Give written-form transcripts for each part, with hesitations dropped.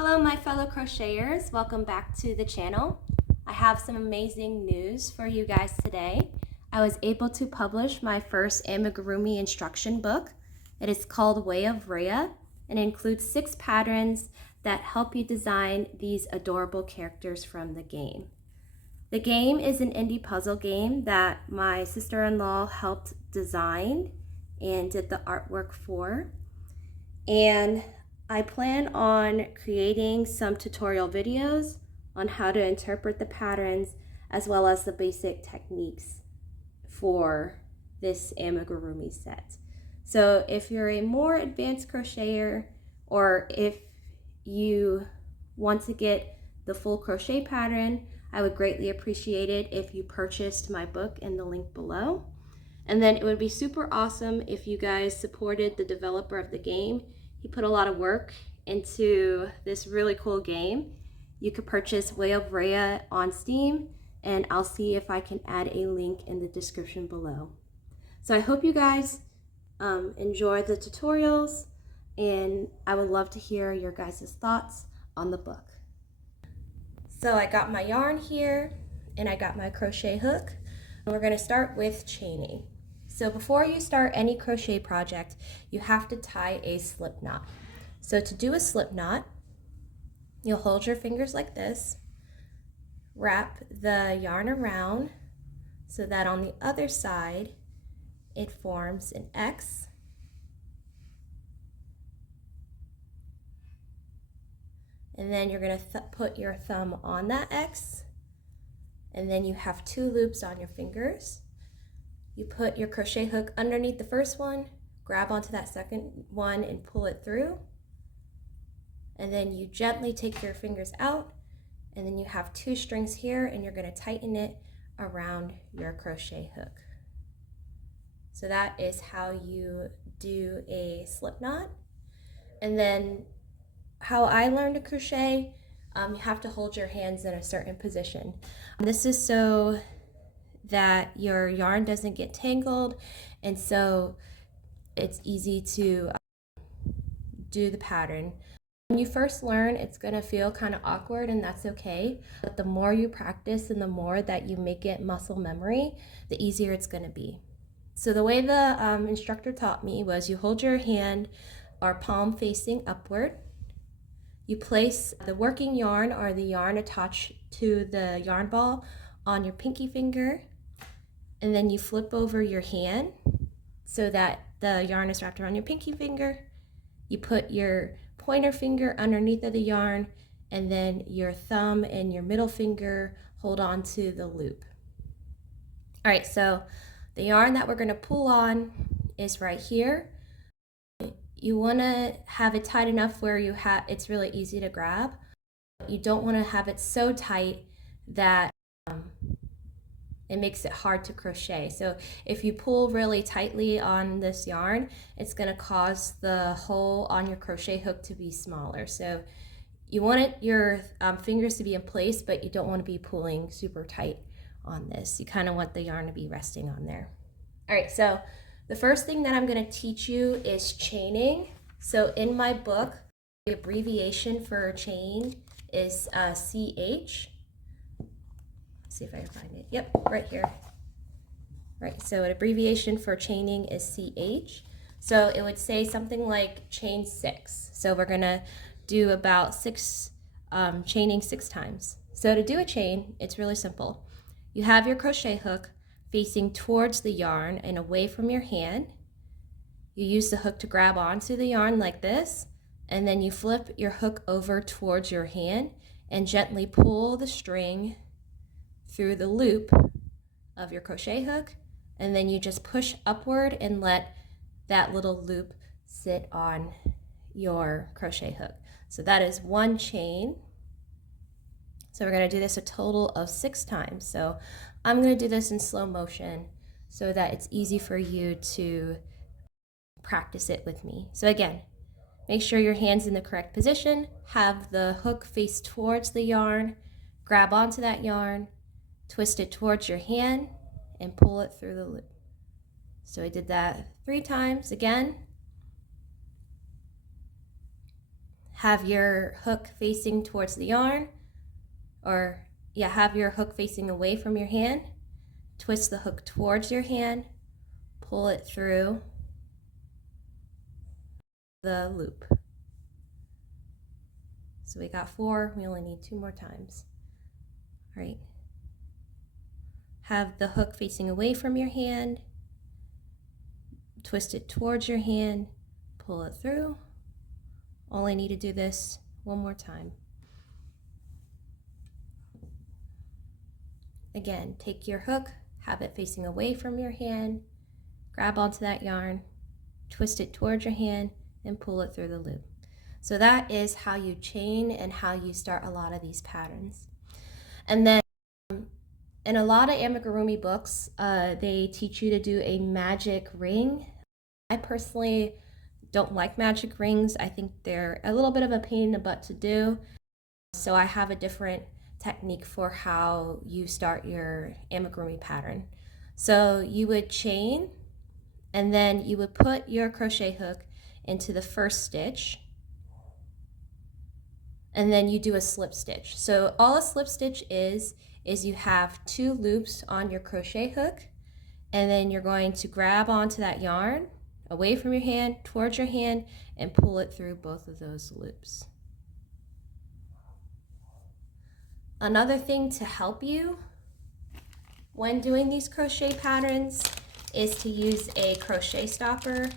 Hello my fellow crocheters, welcome back to the channel. I have some amazing news for you guys today. I was able to publish my first Amigurumi instruction book. It is called Way of Rhea and includes 6 patterns that help you design these adorable characters from the game. The game is an indie puzzle game that my sister-in-law helped design and did the artwork for. And I plan on creating some tutorial videos on how to interpret the patterns as well as the basic techniques for this amigurumi set. So if you're a more advanced crocheter or if you want to get the full crochet pattern, I would greatly appreciate it if you purchased my book in the link below. And then it would be super awesome if you guys supported the developer of the game. He put a lot of work into this really cool game. You could purchase Way of Rhea on Steam, and I'll see if I can add a link in the description below. So I hope you guys enjoy the tutorials, and I would love to hear your guys' thoughts on the book. So I got my yarn here, and I got my crochet hook, and we're gonna start with chaining. So before you start any crochet project, you have to tie a slip knot. So to do a slip knot, you'll hold your fingers like this, wrap the yarn around so that on the other side, it forms an X. And then you're gonna put your thumb on that X, and then you have 2 loops on your fingers. You put your crochet hook underneath the first one, grab onto that second one and pull it through. And then you gently take your fingers out, and then you have 2 strings here, and you're going to tighten it around your crochet hook. So that is how you do a slip knot. And then how I learned to crochet, you have to hold your hands in a certain position. This is so that your yarn doesn't get tangled, and so it's easy to do the pattern. When you first learn, it's going to feel kind of awkward, and that's okay, but the more you practice and the more that you make it muscle memory, the easier it's going to be. So the way the instructor taught me was you hold your hand or palm facing upward. You place the working yarn or the yarn attached to the yarn ball on your pinky finger, and then you flip over your hand so that the yarn is wrapped around your pinky finger. You put your pointer finger underneath of the yarn, and then your thumb and your middle finger hold on to the loop. All right, so the yarn that we're going to pull on is right here. You want to have it tight enough where it's really easy to grab. You don't want to have it so tight that it makes it hard to crochet. So if you pull really tightly on this yarn, it's going to cause the hole on your crochet hook to be smaller. So you want your fingers to be in place, but you don't want to be pulling super tight on this. You kind of want the yarn to be resting on there. All right, so the first thing that I'm going to teach you is chaining. So in my book, the abbreviation for chain is CH. See if I can find it. Yep, right here. Right, so an abbreviation for chaining is CH. So it would say something like chain 6. So we're gonna do about chaining 6 times. So to do a chain, it's really simple. You have your crochet hook facing towards the yarn and away from your hand. You use the hook to grab onto the yarn like this, and then you flip your hook over towards your hand and gently pull the string through the loop of your crochet hook, and then you just push upward and let that little loop sit on your crochet hook. So that is 1 chain. So we're going to do this a total of 6 times. So I'm going to do this in slow motion so that it's easy for you to practice it with me. So again, make sure your hand's in the correct position, have the hook face towards the yarn, grab onto that yarn, twist it towards your hand, and pull it through the loop. So I did that 3 times. Again, have your hook facing towards the yarn, or yeah, have your hook facing away from your hand. Twist the hook towards your hand, pull it through the loop. So we got 4, we only need 2 more times. All right. Have the hook facing away from your hand, twist it towards your hand, pull it through. Only need to do this 1 more time. Again, take your hook, have it facing away from your hand, grab onto that yarn, twist it towards your hand, and pull it through the loop. So that is how you chain and how you start a lot of these patterns. And then in a lot of amigurumi books, they teach you to do a magic ring. I personally don't like magic rings. I think they're a little bit of a pain in the butt to do. So I have a different technique for how you start your amigurumi pattern. So you would chain, and then you would put your crochet hook into the first stitch, and then you do a slip stitch. So all a slip stitch is you have 2 loops on your crochet hook, and then you're going to grab onto that yarn away from your hand, towards your hand, and pull it through both of those loops. Another thing to help you when doing these crochet patterns is to use a crochet stopper.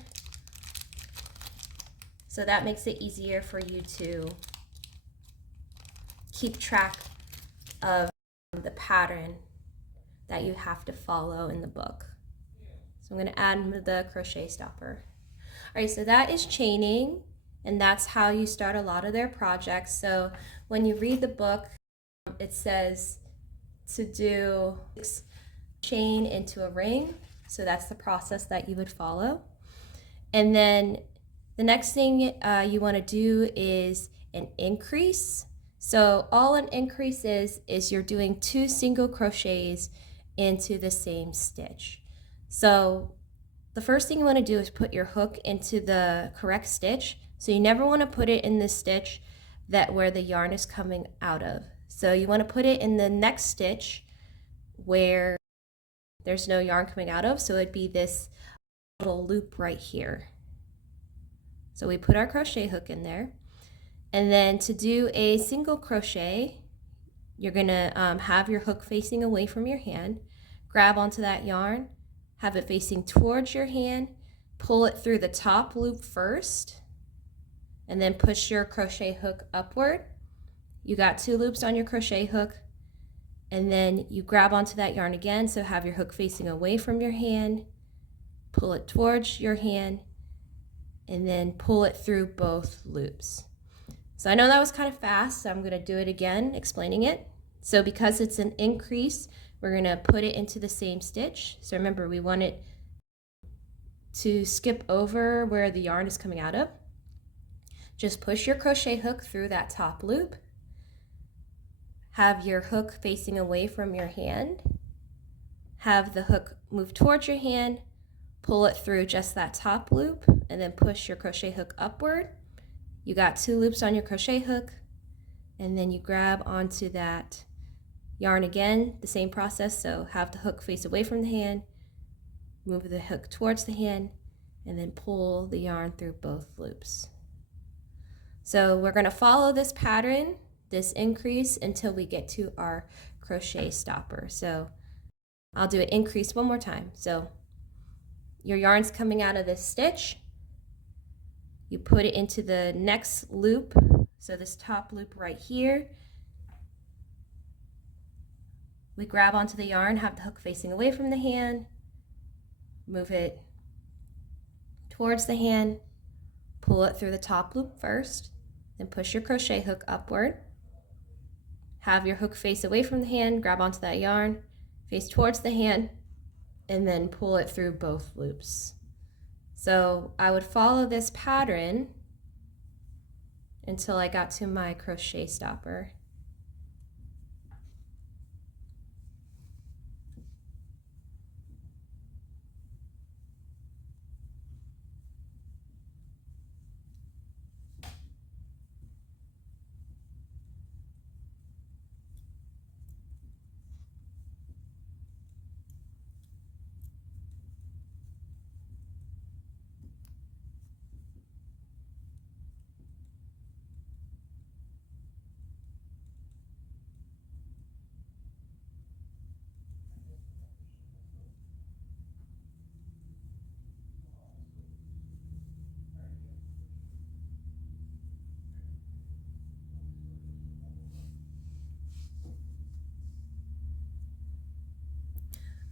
So that makes it easier for you to keep track of the pattern that you have to follow in the book. So I'm going to add the crochet stopper. All right, so that is chaining, and that's how you start a lot of their projects. So when you read the book, it says to do chain into a ring. So that's the process that you would follow. And then the next thing you want to do is an increase. So all an increase is you're doing 2 single crochets into the same stitch. So the first thing you want to do is put your hook into the correct stitch. So you never want to put it in the stitch where the yarn is coming out of. So you want to put it in the next stitch where there's no yarn coming out of. So it'd be this little loop right here. So we put our crochet hook in there. And then to do a single crochet, you're going to have your hook facing away from your hand, grab onto that yarn, have it facing towards your hand, pull it through the top loop first, and then push your crochet hook upward. You got 2 loops on your crochet hook, and then you grab onto that yarn again, so have your hook facing away from your hand, pull it towards your hand, and then pull it through both loops. So I know that was kind of fast, so I'm going to do it again, explaining it. So because it's an increase, we're going to put it into the same stitch. So remember, we want it to skip over where the yarn is coming out of. Just push your crochet hook through that top loop. Have your hook facing away from your hand. Have the hook move towards your hand, pull it through just that top loop, and then push your crochet hook upward. You got 2 loops on your crochet hook, and then you grab onto that yarn again, the same process. So have the hook face away from the hand, move the hook towards the hand, and then pull the yarn through both loops. So we're going to follow this pattern, this increase, until we get to our crochet stopper. So I'll do an increase one more time. So your yarn's coming out of this stitch. You put it into the next loop, so this top loop right here. We grab onto the yarn, have the hook facing away from the hand, move it towards the hand, pull it through the top loop first, then push your crochet hook upward. Have your hook face away from the hand, grab onto that yarn, face towards the hand, and then pull it through both loops. So I would follow this pattern until I got to my crochet stopper.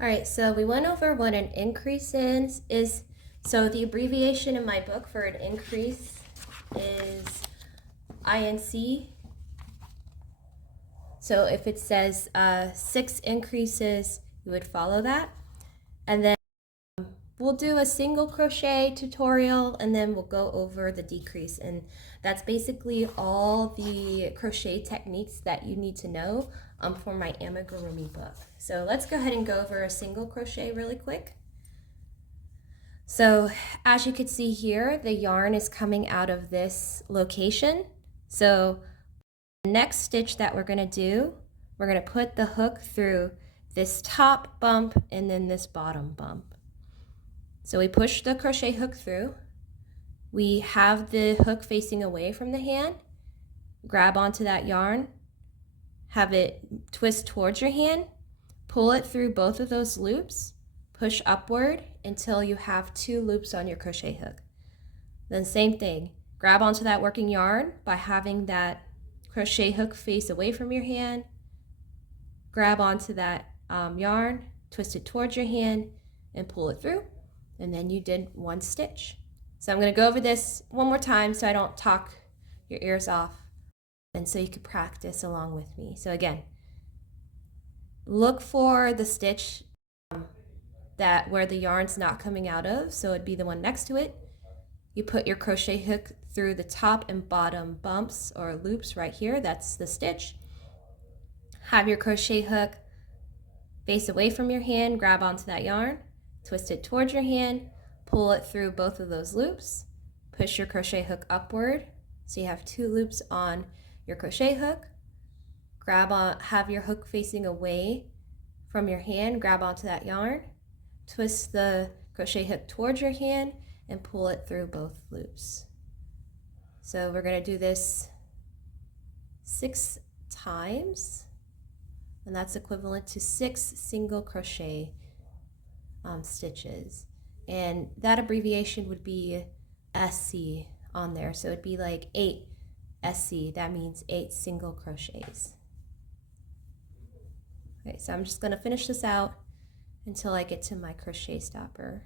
All right, so we went over what an increase is. So the abbreviation in my book for an increase is INC. So if it says 6 increases, you would follow that. And then we'll do a single crochet tutorial, and then we'll go over the decrease. And that's basically all the crochet techniques that you need to know for my Amigurumi book. So let's go ahead and go over a single crochet really quick. So as you can see here, the yarn is coming out of this location. So the next stitch that we're going to do, we're going to put the hook through this top bump and then this bottom bump. So we push the crochet hook through. We have the hook facing away from the hand. Grab onto that yarn, have it twist towards your hand, pull it through both of those loops, push upward until you have 2 loops on your crochet hook. Then same thing, grab onto that working yarn by having that crochet hook face away from your hand, grab onto that yarn, twist it towards your hand and pull it through, and then you did 1 stitch. So I'm going to go over this one more time so I don't talk your ears off and so you can practice along with me. So again, look for the stitch that where the yarn's not coming out of, so it'd be the one next to it. You put your crochet hook through the top and bottom bumps or loops right here, that's the stitch. Have your crochet hook face away from your hand, grab onto that yarn, twist it towards your hand, pull it through both of those loops, push your crochet hook upward so you have 2 loops on your crochet hook, grab on, have your hook facing away from your hand, grab onto that yarn, twist the crochet hook towards your hand and pull it through both loops. So we're going to do this 6 times, and that's equivalent to 6 single crochet stitches. And that abbreviation would be SC on there, so it'd be like 8 SC. That means 8 single crochets. Okay, so I'm just going to finish this out until I get to my crochet stopper.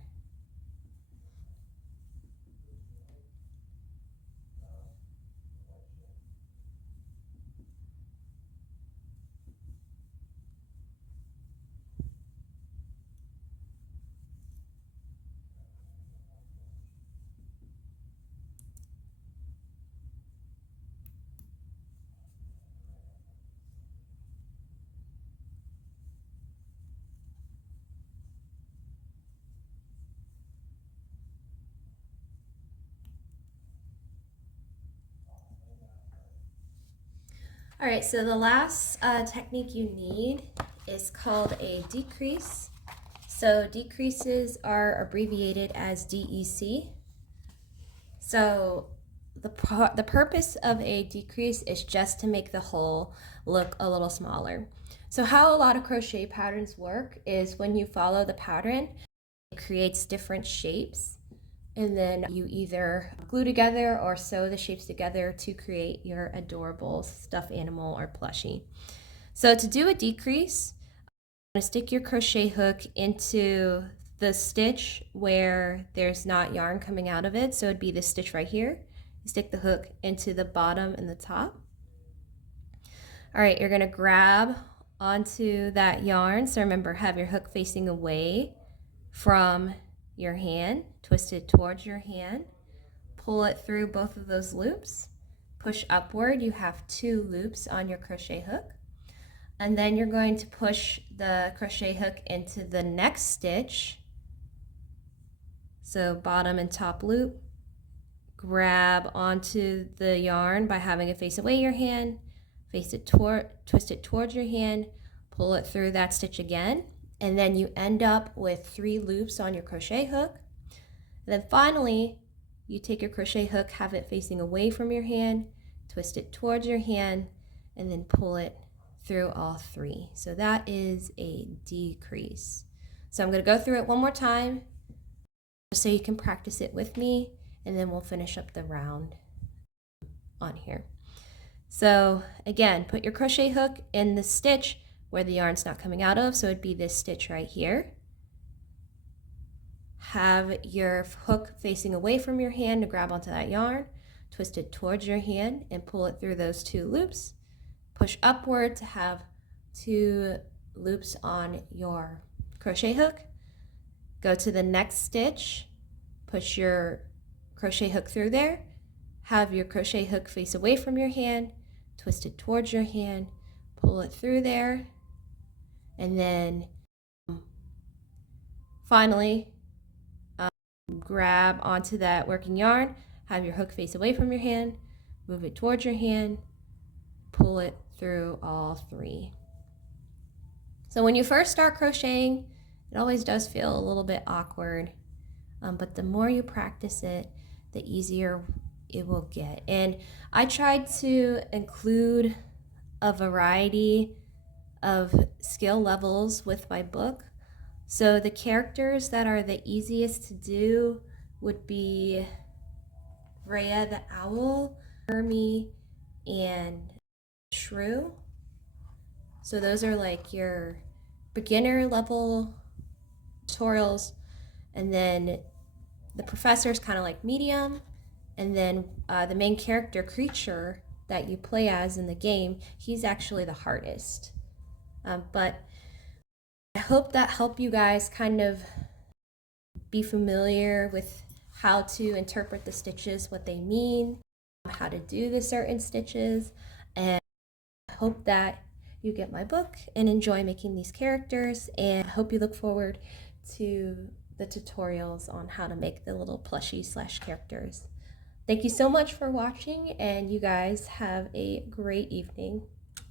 All right, so the last technique you need is called a decrease. So decreases are abbreviated as DEC. So the purpose of a decrease is just to make the hole look a little smaller. So how a lot of crochet patterns work is when you follow the pattern, it creates different shapes. And then you either glue together or sew the shapes together to create your adorable stuffed animal or plushie. So to do a decrease, I'm going to stick your crochet hook into the stitch where there's not yarn coming out of it. So it'd be this stitch right here. You stick the hook into the bottom and the top. All right, you're going to grab onto that yarn. So remember, have your hook facing away from your hand, twist it towards your hand, pull it through both of those loops, push upward. You have 2 loops on your crochet hook, and then you're going to push the crochet hook into the next stitch. So bottom and top loop, grab onto the yarn by having it face away your hand, twist it towards your hand, pull it through that stitch again, and then you end up with 3 loops on your crochet hook. And then finally, you take your crochet hook, have it facing away from your hand, twist it towards your hand, and then pull it through all 3. So that is a decrease. So I'm going to go through it one more time so you can practice it with me, and then we'll finish up the round on here. So again, put your crochet hook in the stitch where the yarn's not coming out of, so it'd be this stitch right here. Have your hook facing away from your hand to grab onto that yarn, twist it towards your hand and pull it through those 2 loops. Push upward to have 2 loops on your crochet hook. Go to the next stitch, push your crochet hook through there, have your crochet hook face away from your hand, twist it towards your hand, pull it through there, and then finally grab onto that working yarn, have your hook face away from your hand, move it towards your hand, pull it through all 3. So when you first start crocheting, it always does feel a little bit awkward, but the more you practice it, the easier it will get. And I tried to include a variety of skill levels with my book. So the characters that are the easiest to do would be Rhea the owl, Amigurumi, and Shrew. So those are like your beginner level tutorials, and then the professor's kind of like medium, and then the main character creature that you play as in the game, he's actually the hardest. But I hope that helped you guys kind of be familiar with how to interpret the stitches, what they mean, how to do the certain stitches, and I hope that you get my book and enjoy making these characters, and I hope you look forward to the tutorials on how to make the little plushie / characters. Thank you so much for watching, and you guys have a great evening.